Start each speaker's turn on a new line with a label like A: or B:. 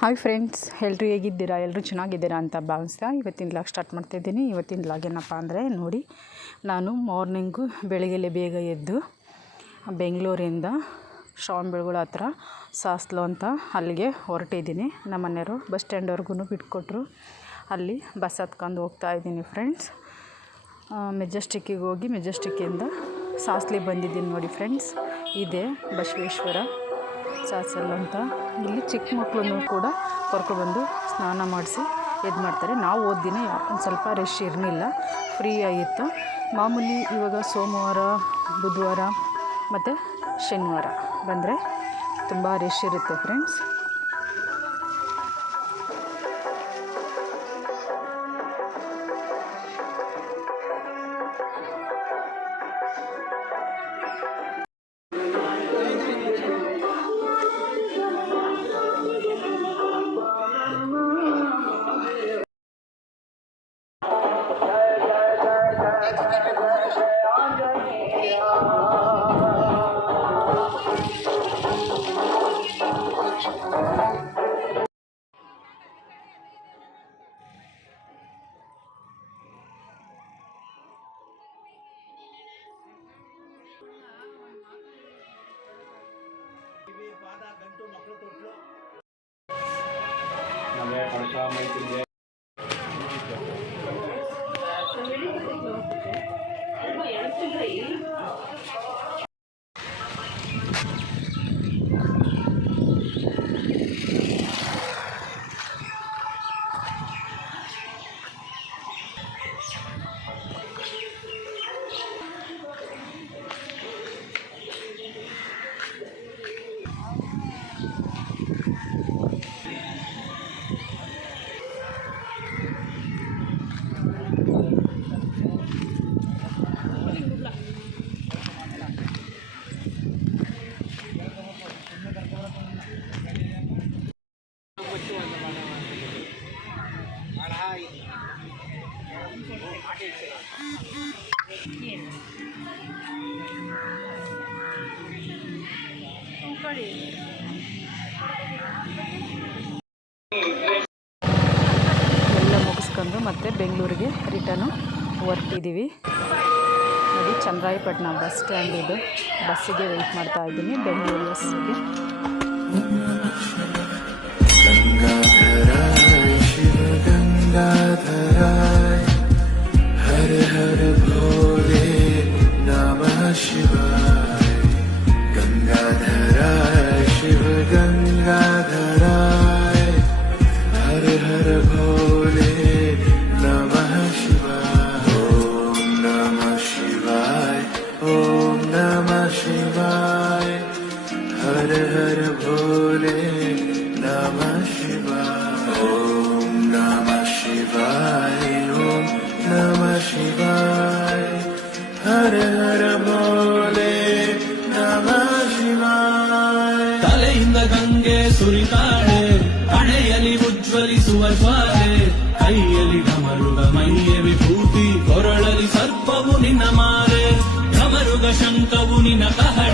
A: Hi friends ಎಲ್ಲರೂ ಹೇಗಿದ್ದೀರಾ? ಎಲ್ಲರೂ ಚೆನ್ನಾಗಿದ್ದೀರಾ ಅಂತ ಭಾವಿಸ್ತಾ ಇವತ್ತಿನ ಲಾಗ್ ಸ್ಟಾರ್ಟ್ ಮಾಡ್ತಾಯಿದ್ದೀನಿ ಇವತ್ತಿನ ಲಾಗ್ ಏನಪ್ಪ ಅಂದರೆ ನೋಡಿ, ನಾನು ಮಾರ್ನಿಂಗು ಬೆಳಗ್ಗೆಲೆ ಬೇಗ ಎದ್ದು ಬೆಂಗಳೂರಿಂದ ಶ್ರವಣಬೆಳಗೊಳ ಹತ್ರ ಸಾಸ್ಲು ಅಂತ ಅಲ್ಲಿಗೆ ಹೊರಟಿದ್ದೀನಿ. ನಮ್ಮ ಮನೆಯವರು ಬಸ್ ಸ್ಟ್ಯಾಂಡ್ವರೆಗೂ ಬಿಟ್ಕೊಟ್ರು. ಅಲ್ಲಿ ಬಸ್ ಹತ್ಕೊಂಡು ಹೋಗ್ತಾ ಇದ್ದೀನಿ ಫ್ರೆಂಡ್ಸ್ ಮೆಜೆಸ್ಟಿಕ್ಕಿಗೆ ಹೋಗಿ ಮೆಜೆಸ್ಟಿಕ್ಕಿಂದ ಸಾಸ್ಲಿಗೆ ಬಂದಿದ್ದೀನಿ ನೋಡಿ ಫ್ರೆಂಡ್ಸ್ ಇದೆ ಬಸವೇಶ್ವರ ಸಾಸಲ್ ಅಂತ. ಇಲ್ಲಿ ಚಿಕ್ಕ ಮಕ್ಕಳನ್ನು ಕೂಡ ಕರ್ಕೊಬಂದು ಸ್ನಾನ ಮಾಡಿಸಿ ಇದು ಮಾಡ್ತಾರೆ. ನಾವು ಹೋದ ದಿನ ಒಂದು ಸ್ವಲ್ಪ ರಶ್ ಇರಲಿಲ್ಲ. ಫ್ರೀ ಆಗಿತ್ತು. ಮಾಮೂಲಿ ಇವಾಗ ಸೋಮವಾರ, ಬುಧವಾರ ಮತ್ತು ಶನಿವಾರ ಬಂದರೆ ತುಂಬ ರಶ್ ಇರುತ್ತೆ ಫ್ರೆಂಡ್ಸ್
B: ಆಮೇಲೆ
C: ಕಳಸ ಮೈತ್ರಿಗೆ ಎಲ್ಲ
A: ಮುಗಿಸ್ಕೊಂಡು ಮತ್ತೆ ಬೆಂಗಳೂರಿಗೆ ರಿಟರ್ನು ಹೊರಟಿದ್ದೀವಿ. ನೋಡಿ, ಚಂದ್ರಾಯಪಟ್ಟಣ ಬಸ್ ಸ್ಟ್ಯಾಂಡ್ ಇದು. ಬಸ್ಸಿಗೆ ವೆಯ್ಟ್ ಮಾಡ್ತಾ ಇದ್ದೀನಿ ಬೆಂಗಳೂರು ಬಸ್ಸಿಗೆ.
D: शिवाय गङ्गाधराय शिव गङ्गाधराय हर हर भोले नमः शिवाय ॐ नमः शिवाय ॐ नमः शिवाय हर हर भोले नमः शिवाय ॐ नमः शिवाय ॐ नमः शिवाय हर
B: ಗಂಗೆ ಸುರಿತಾಳೆ. ಹಣೆಯಲ್ಲಿ ಉಜ್ವಲಿಸುವ ಜ್ವಾಲೆ. ಕೈಯಲ್ಲಿ ಕಮರುಗ ಮೈಯ ವಿಭೂತಿ ಕೊರಳಲ್ಲಿ ಸರ್ಪವು ನಿನ್ನ ಮಾರೆ ಕಮರುಗ ಶಂಕವು ನಿನ್ನ ಕಹ